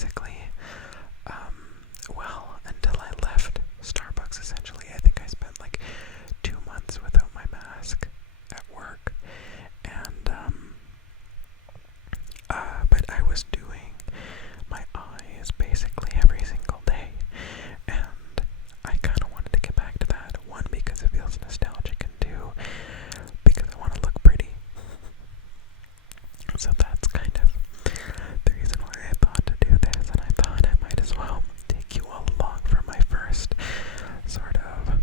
basically, well, until I left Starbucks, essentially, I think I spent like 2 months without my mask at work, and, but I was doing my eyes basically every single day, and I kind of wanted to get back to that. One, because it feels nostalgic, and two, because I want to look pretty. So that's kind of the reason why I thought to do this, and I thought I might as well take you all along for my first sort of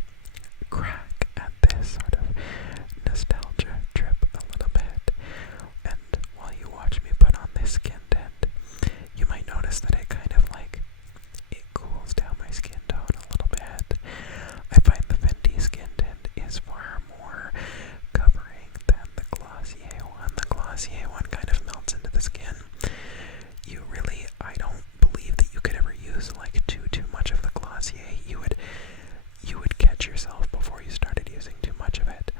crack at this sort of nostalgia trip a little bit. And while you watch me put on this skin tint, you might notice that it kind of like, it cools down my skin tone a little bit. I find the Fenty skin tint is far more covering than the Glossier one. The Glossier one kind of melts into the skin. You really, I don't believe that you could ever use like too much of the Glossier. You would catch yourself before you started using too much of it.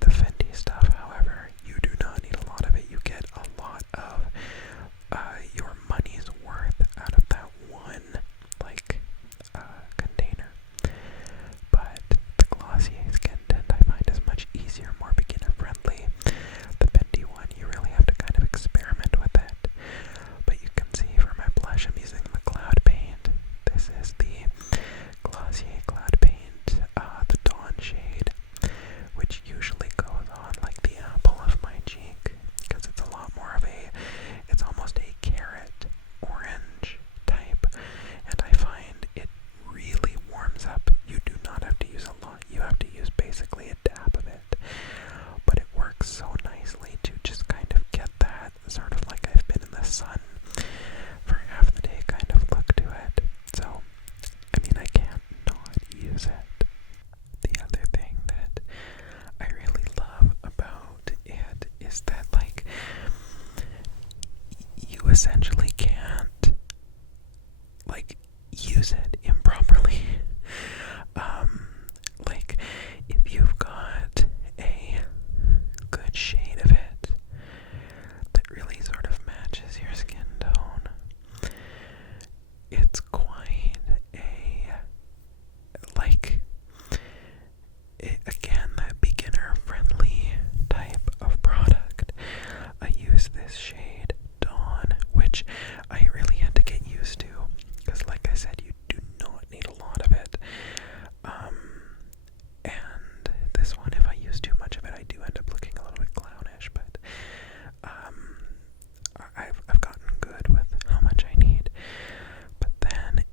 The Fenty stuff, however, you do not need a lot of it. You get a lot of your money's worth out of that one like container. But the Glossier skin tint I find is much easier, more beginner friendly. The Fenty one, you really have to kind of experiment with it. But you can see for my blush, I'm using the Cloud Paint. This is the Glossier Cloud Paint, the Dawn shade, which usually goes on like the apple of my cheek, because it's a lot more of a, it's almost a carrot orange type, and I find it really warms up. You do not have to use a lot, you have to use basically a dab of it, but it works so nicely to just kind of get that sort of like I've been in the sun for half the day kind of look to it. So, I mean, I can't not use it. The other thing that I really love about it is that, like, you essentially can't, like, use it improperly. Like, if you've got a good shade of it that really sort of matches your skin tone, it's quite a, like, again, that beginner-friendly type of product. I use this shade, Dawn, which I really had to get used to, because like I said, you do not need a lot of it. And this one, if I use too much of it, I do end up looking a little bit clownish, but I've gotten good with how much I need. But then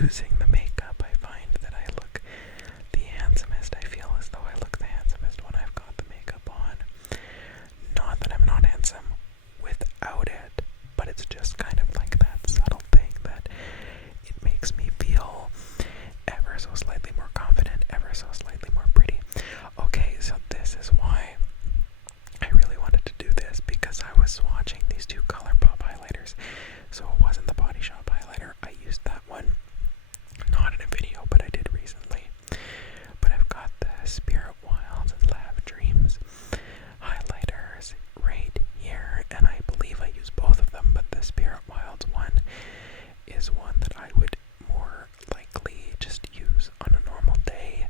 using the makeup, I find that I look the handsomest. I feel as though I look the handsomest when I've got the makeup on. Not that I'm not handsome without it, but it's just kind of like that subtle thing that it makes me feel ever so slightly more confident, ever so slightly more pretty. Okay, so this is why I really wanted to do this, because I was swatching these two ColourPop highlighters. So it wasn't the Body Shop highlighter. I used that one, not in a video, but I did recently. But I've got the Spirit Wilds and Lab Dreams highlighters right here, and I believe I use both of them, but the Spirit Wilds one is one that I would more likely just use on a normal day,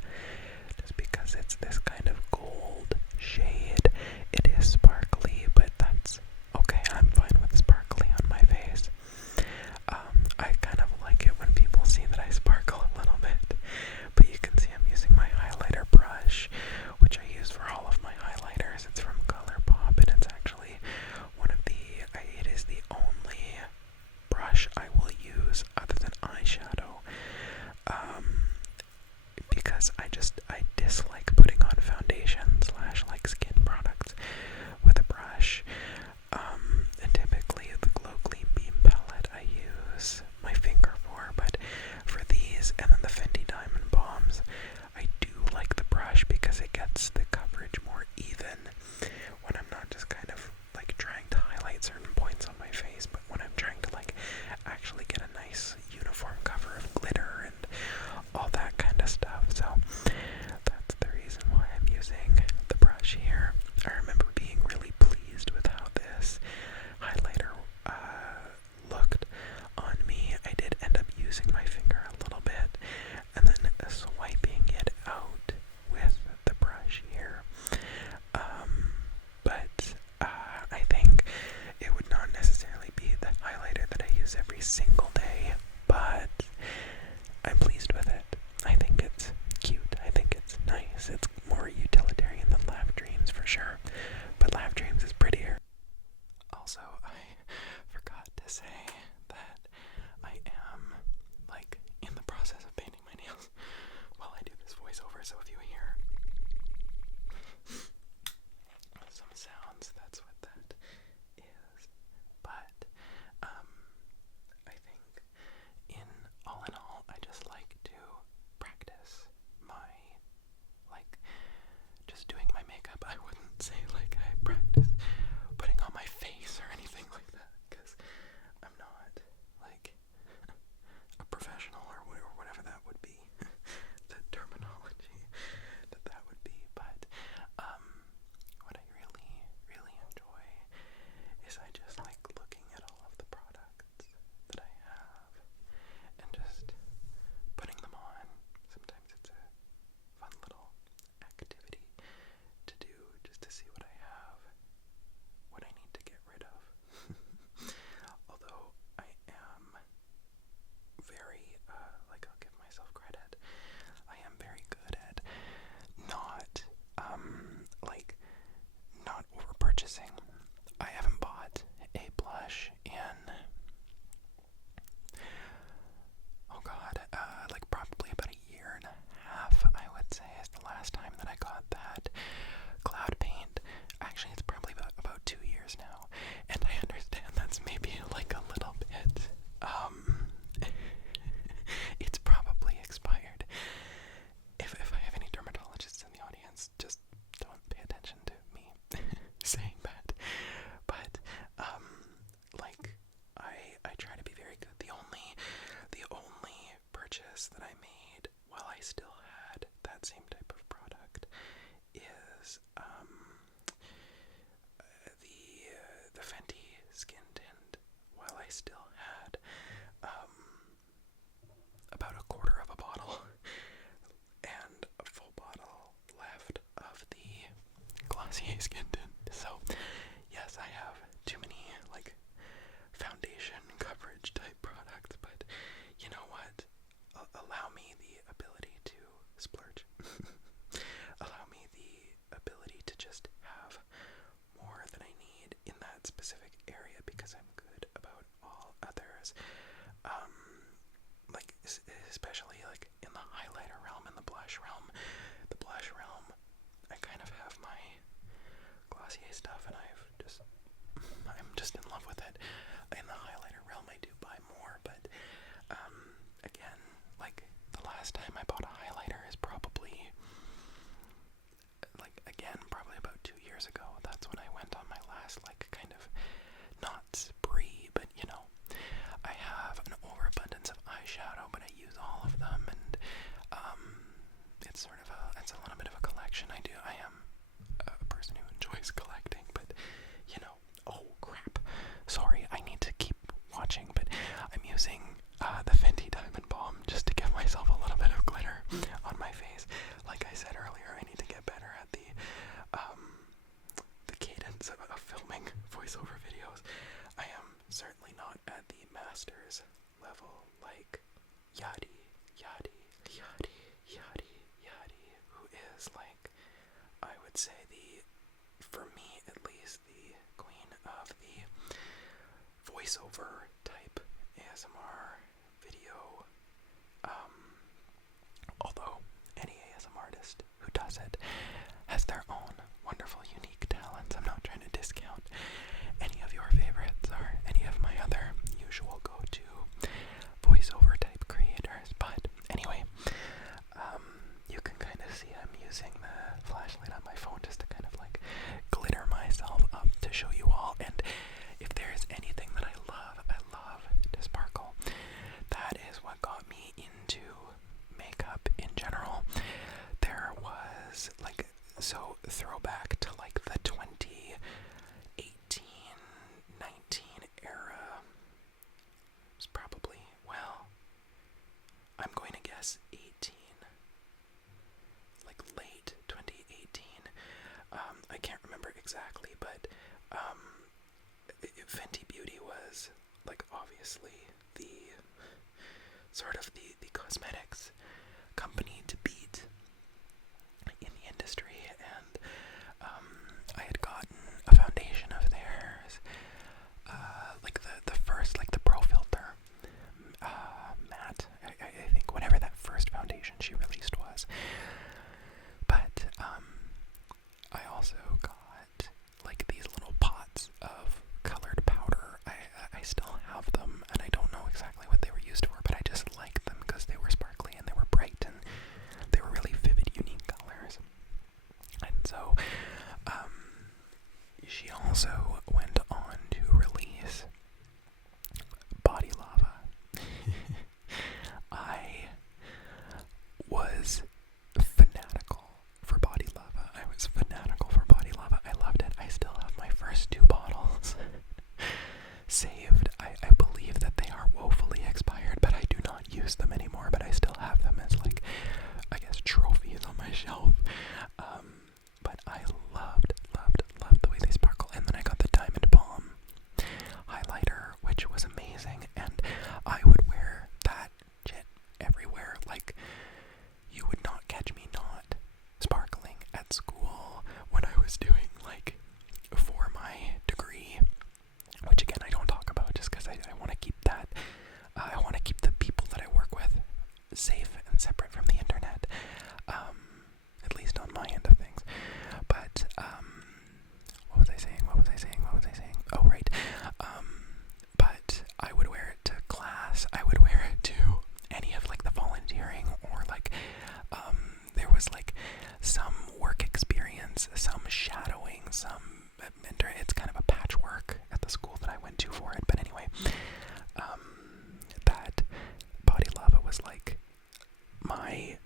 just because it's this kind of gold shade. It is sparkly, but that's okay. I'm fine with sparkly on my face. I kind of like it when people see that I sparkle a little bit, but you can see I'm using my highlighter brush, which I use for all of my highlighters. It's from ColourPop, and it's actually one of it is the only brush I will use other than eyeshadow, because I dislike putting on foundation / like skin products with a brush. And typically the Glow Clean Beam palette I use my finger for, but for these and then the Fenty Diamond Bombs, I do like the brush because it gets the coverage more even when I'm not just kind of like trying to highlight certain points on my face, but when I'm trying to like actually get a nice uniform cover of glitter and all that kind of stuff. So that's the reason why I'm using the brush here. I remember being really pleased with how this highlighter looked on me. I did end up using my finger a little bit and then swiping it out with the brush here. But I think it would not necessarily be the highlighter that I use every single day, but I'm pleased with it. I think it's cute. I think it's nice. It's more utilitarian than Lab Dreams for sure, but Lab Dreams is prettier. Also, I forgot to say that I am like in the process of painting my nails while I do this voiceover, so if you hear some sounds, that's what that is. But I think in all, I just like to practice my, like, just doing my makeup. I wouldn't say like I practice putting on my face or anything like that, because I'm not like a professional or whatever that would be, the terminology that would be. But what I really enjoy is I just like looking at all of the products that I have and just putting them on. Sometimes it's a fun little activity to do, just to see what I have, what I need to get rid of. Although I am very, like, I'll give myself credit, I am very good at not, like, not over purchasing. I haven't bought a blush in, oh god, like probably about a year and a half, I would say, is the last time that I got that cloud paint. Actually, it's probably about 2 years now, and I understand that's maybe like a little bit, it's probably expired. If I have any dermatologists in the audience, just don't pay attention to me saying that. But like I try to be very good. The only purchase that I made while I still had that same type of product is the Fenty skin tint, while I still had about a quarter of a bottle and a full bottle left of the Glossier skin tint. So yes, I have too many like foundation coverage type products, but you know what? Allow me the ability to splurge. Allow me the ability to just have more than I need in that specific area, because I'm good about all others. Like collection. I am a person who enjoys collecting, but, you know, oh crap. Sorry, I need to keep watching, but I'm using the Fenty Diamond Balm just to give myself a little bit of glitter on my face. Like I said earlier, I need to get better at the cadence of filming voiceover videos. I am certainly not at the master's level like Yadi, who is like, I would say for me at least, the queen of the voiceover type ASMR video. Although any ASMR artist who does it has their own wonderful, unique talents. I'm not trying to discount any of your favorites or any of my other usual go-to voiceover type creators, but anyway, you can kind of see I'm using the flashlight on my phone just to kind of like glitter myself up to show you all. And if there is anything that I love to sparkle. That is what got me into makeup in general. There was like, so throwback to like the 2018, 19 era. It's probably, well, I'm going to guess 18, like late 2018. I can't remember exactly, but Fenty Beauty was like obviously the sort of the cosmetics company to beat in the industry, and I had gotten a foundation of theirs, like the first, like the Pro Filter matte, I think whatever that first foundation she released was. But I also got like these little pots of colored powder. I still have them, and I don't know exactly what they were used for, but I just liked them because they were sparkly and they were bright and they were really vivid, unique colors. And so she also went on to release Body Lava. I was fanatical for Body Lava. I was fanatical for Body Lava. I loved it. I still have my first 2 bottles saved. I believe that they are woefully expired, but I do not use them anymore, but I still have them as like, I guess, trophies on my shelf. But I loved the way they sparkle. And then I got the Diamond Balm highlighter, which was amazing, and I would wear that shit everywhere. Like, you would not catch me not sparkling at school when I was doing, like, for my degree, which again I don't talk about just because I want to keep that, I want to keep the people that I work with safe and separate from the internet, at least on my end of things. But what was I saying? Oh, right. But I would wear it to class. I would wear it to any of like the volunteering, or like there was like some work experience, some shadowing, some mentor. It's kind of a patchwork at the school that I went to for it. But anyway, that Body Lava was like my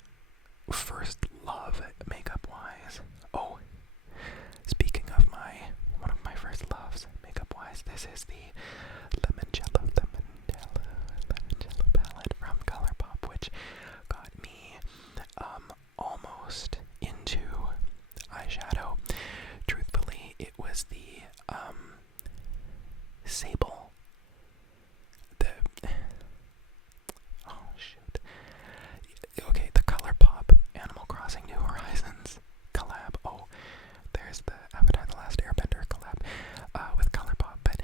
first love makeup wise. Oh, speaking of one of my first loves makeup wise, this is the Limoncello palette from ColourPop, which got me almost into eyeshadow. Truthfully, it was the Sable. Okay, the ColourPop Animal Crossing New Horizons collab. Oh, there's the Avatar: The Last Airbender collab with ColourPop. But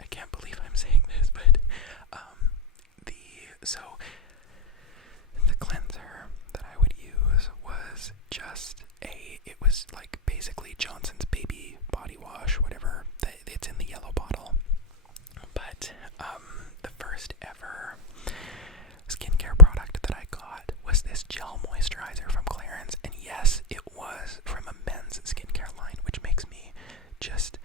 I can't believe I'm saying this, but so the cleanser that I would use was just it was like basically Johnson's Baby Body Wash, whatever. It's in the yellow bottle. But the first ever skincare product that I got was this gel moisturizer from Clarins, and yes, it was from a men's skincare line, which makes me just,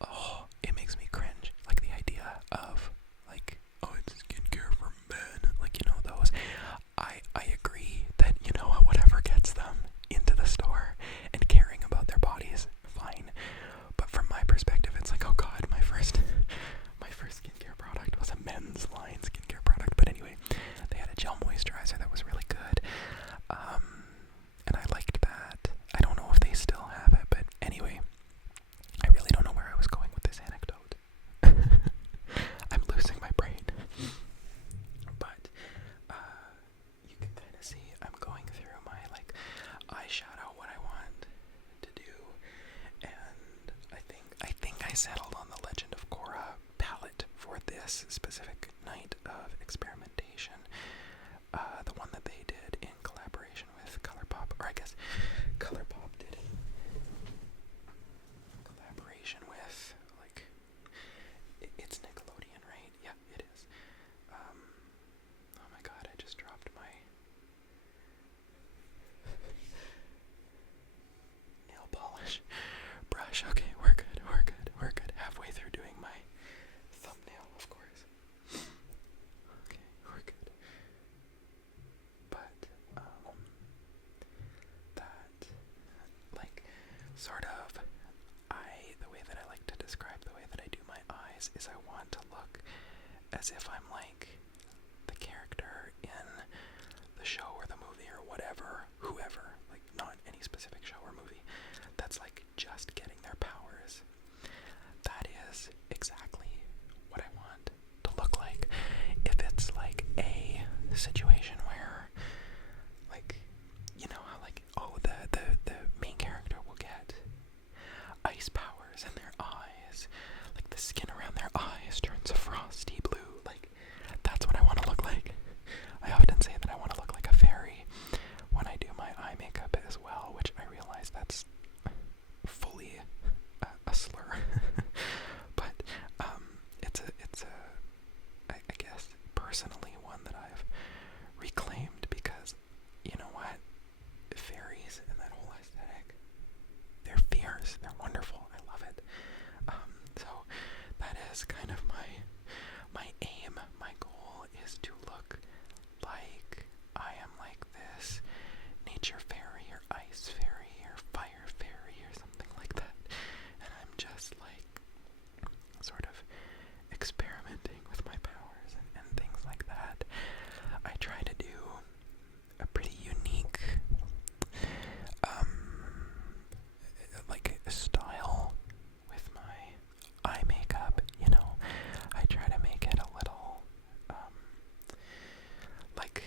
oh, it makes me cringe. Like the idea of like, oh, it's skincare for men, like, you know, those. I agree that, you know, whatever gets them into the store and caring about their bodies, fine. But from my perspective, it's like, oh god, my first skincare product was a men's line skincare product. But anyway, they had a gel moisturizer that was really good, and I liked that. I don't know if they still have it, but anyway, I really don't know where I was going with this anecdote. I'm losing my brain. But you can kind of see I'm going through my like eyeshadow, what I want to do, and I think I settled on the Legend of Korra palette for this specific night of experimentation. The one that they did in collaboration with ColourPop, or I guess ColourPop did it in collaboration with, like, it's Nickelodeon, right? Yeah, it is. Oh my god, I just dropped my nail polish brush. Okay, we're good. Halfway through doing my thumbnail, of course. Okay, we're good. But, that, like, sort of, the way that I like to describe the way that I do my eyes is I want to look as if I'm like the character in the show or the movie or whatever, whoever, like not any specific show or movie, that's like just getting their powers. That is exactly what I want to look like. If it's like a situation where, like, you know how like, oh, the main character will get ice powers in their eyes, like the skin around their eyes turns frosty blue, like that's what I want to look like. I often say that I want to look like a fairy when I do my eye makeup as well, which I realize that's fully a slur. But it's a I guess personally one that I've reclaimed, because you know what, fairies and that whole aesthetic, they're fierce, they're wonderful, I love it. So that is kind of my aim, my goal is to look like I am like this nature fairy or ice fairy or fire fairy or something like that. And I'm just like sort of experimenting with my powers and things like that. I try to do a pretty unique like style with my eye makeup, you know. I try to make it a little like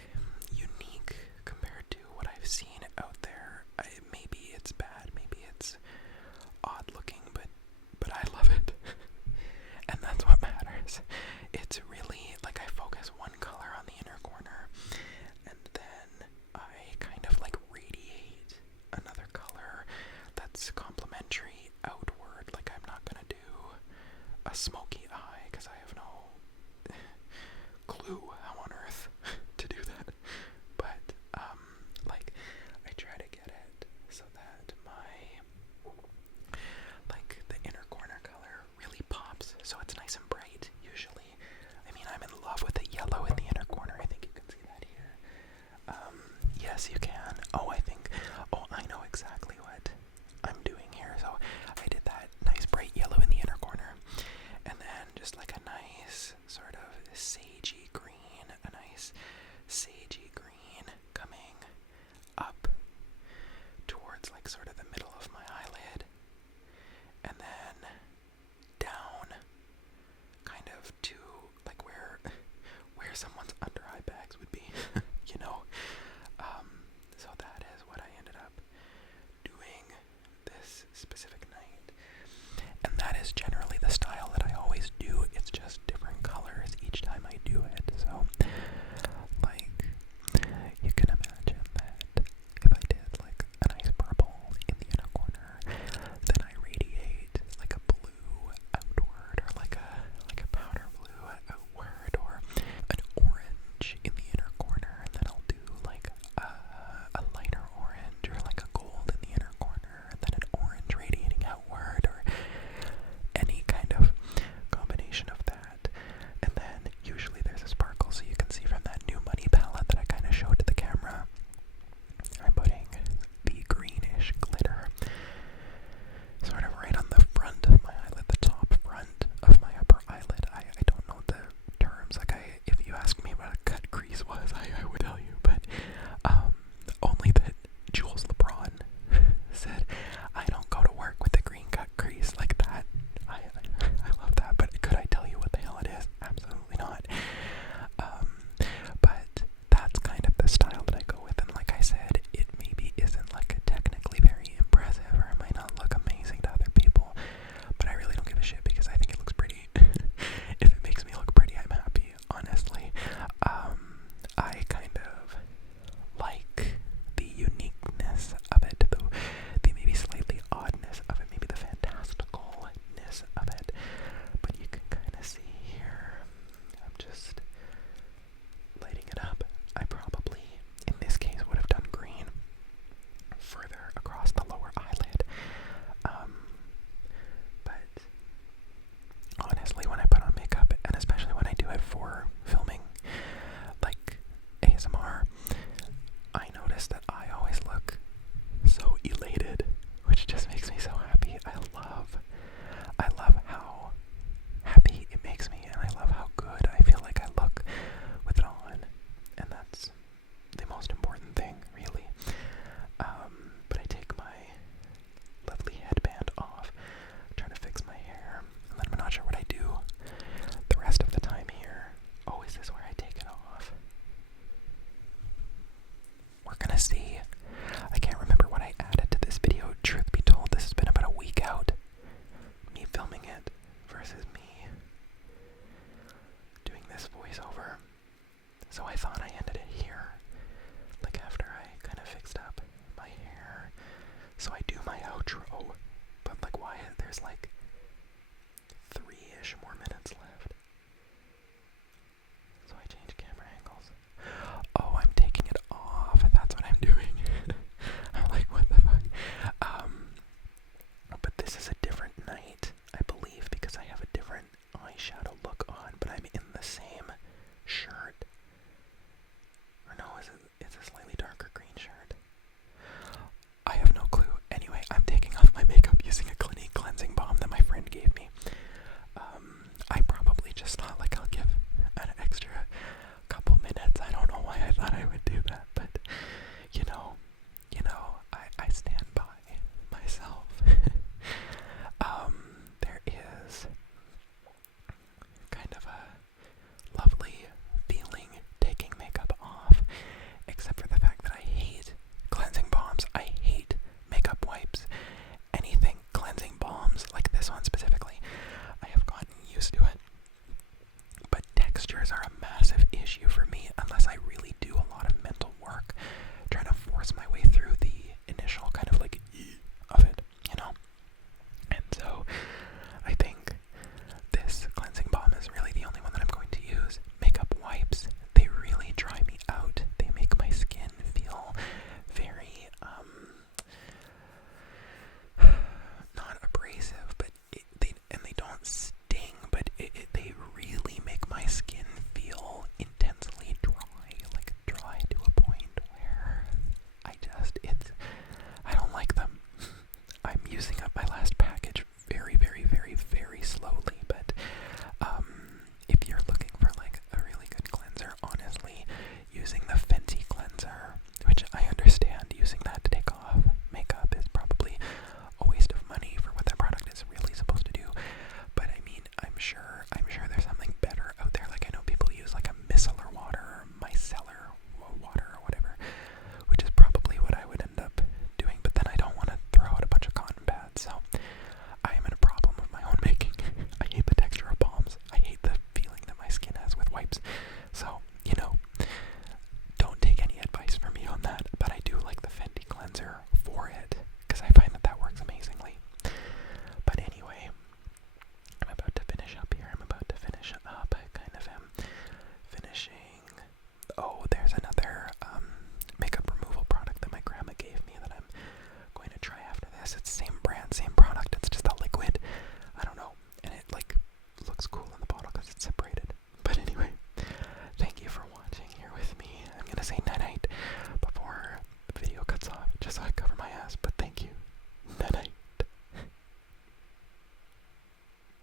unique compared to what I've seen out there. Maybe it's bad, maybe it's odd looking, but I love it. And that's what matters. It's really like I focus one color on the inner corner, and then I kind of like radiate another color that's complementary outward. Like I'm not gonna do a smoky